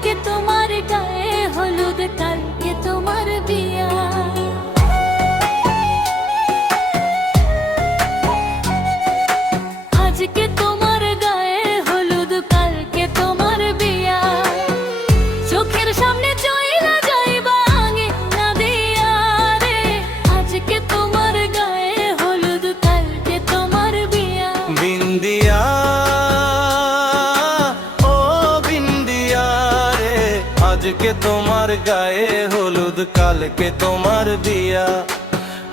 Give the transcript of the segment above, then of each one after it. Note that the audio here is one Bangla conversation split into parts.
আজকে তোমার গায়ে হলুদ, কালকে তোমার বিয়া। আজকে তোমার গায়ে হলুদ, কালকে তোমার বিয়া। চোখের সামনে চইলা যাইবা আঙিনা দিয়া রে। আজকে তোমার গায়ে হলুদ, কালকে তোমার বিয়া। বিন্দিয়া ও বিন্দিয়া রে, আজকে তোমার গায়ে হলুদ, কালকে তোমার বিয়া।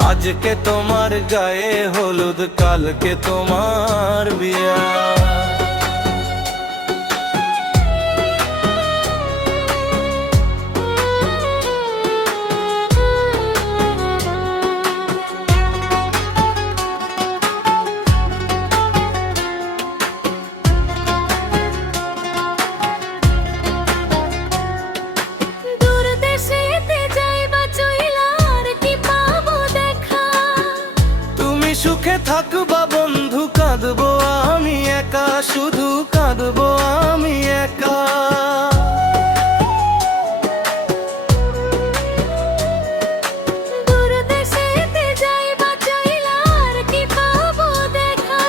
আজকে তোমার গায়ে হলুদ, কালকে তোমার বিয়া। দূর দেশেতে যাইবা চইলা আর কি পাবো দেখা। তুমি সুখে থাকবা বন্ধু, কাঁদবো আমি একা, শুধু কাঁদবো আমি একা। দূর দেশেতে যাইবা চইলা আর কি পাবো দেখা।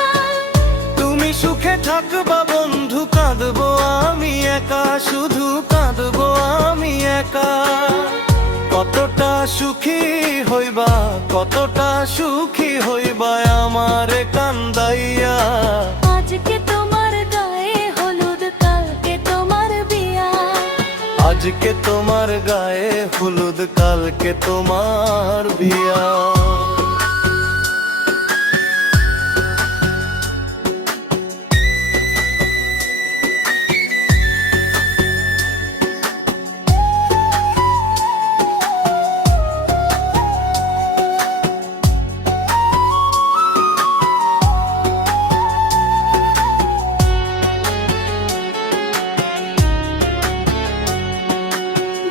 তুমি সুখে থাকবা বন্ধু, কাঁদবো আমি একা, শুধু কাঁদবো আমি একা। কতটা সুখী হইবা, কতটা সুখী হইবা আমারে কান্দাইয়া। আজকে তোমার গায়ে হলুদ, কালকে তোমার বিয়া। আজকে তোমার গায়ে হলুদ, কালকে তোমার বিয়া।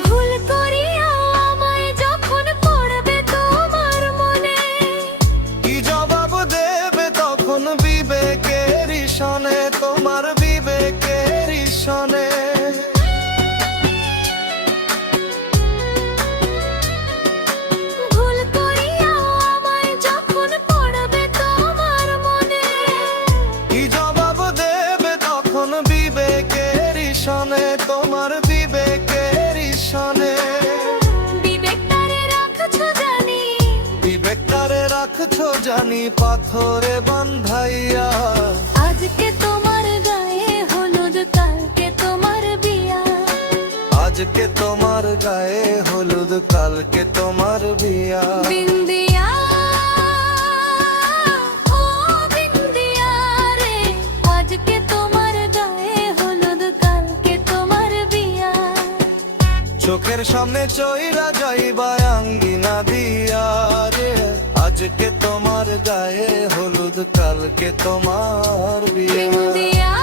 ভুল করিয়া আমায় যখন পড়বে তোমার মনে। কি জবাব দেবে তখন বিবেকের সনে, তোমার বিবেকের সনে। ভুল করিয়া আমায় যখন পড়বে তোমার মনে। কি জবাব দেবে তখন বিবেকের সনে, তোমার বিবেকের সনে। বিবেক তারে রাখছো জানি, বিবেক তারে রাখছো জানি পাথরে বান্ধাইয়া। আজকে তোমার গায়ে হলুদ, কালকে তোমার বিয়া। আজকে তোমার গায়ে হলুদ, কালকে তোমার বিয়া। বিন্দিয়া ও বিন্দিয়া রে, আজকে তোমার গায়ে হলুদ, কালকে তোমার বিয়া। চোখের সামনে চইরা যাইবা আঙ্গিনা দিয়া রে। আজকে তোমার গায়ে হলুদ, কালকে তোমার বিয়া। বিন্দিয়া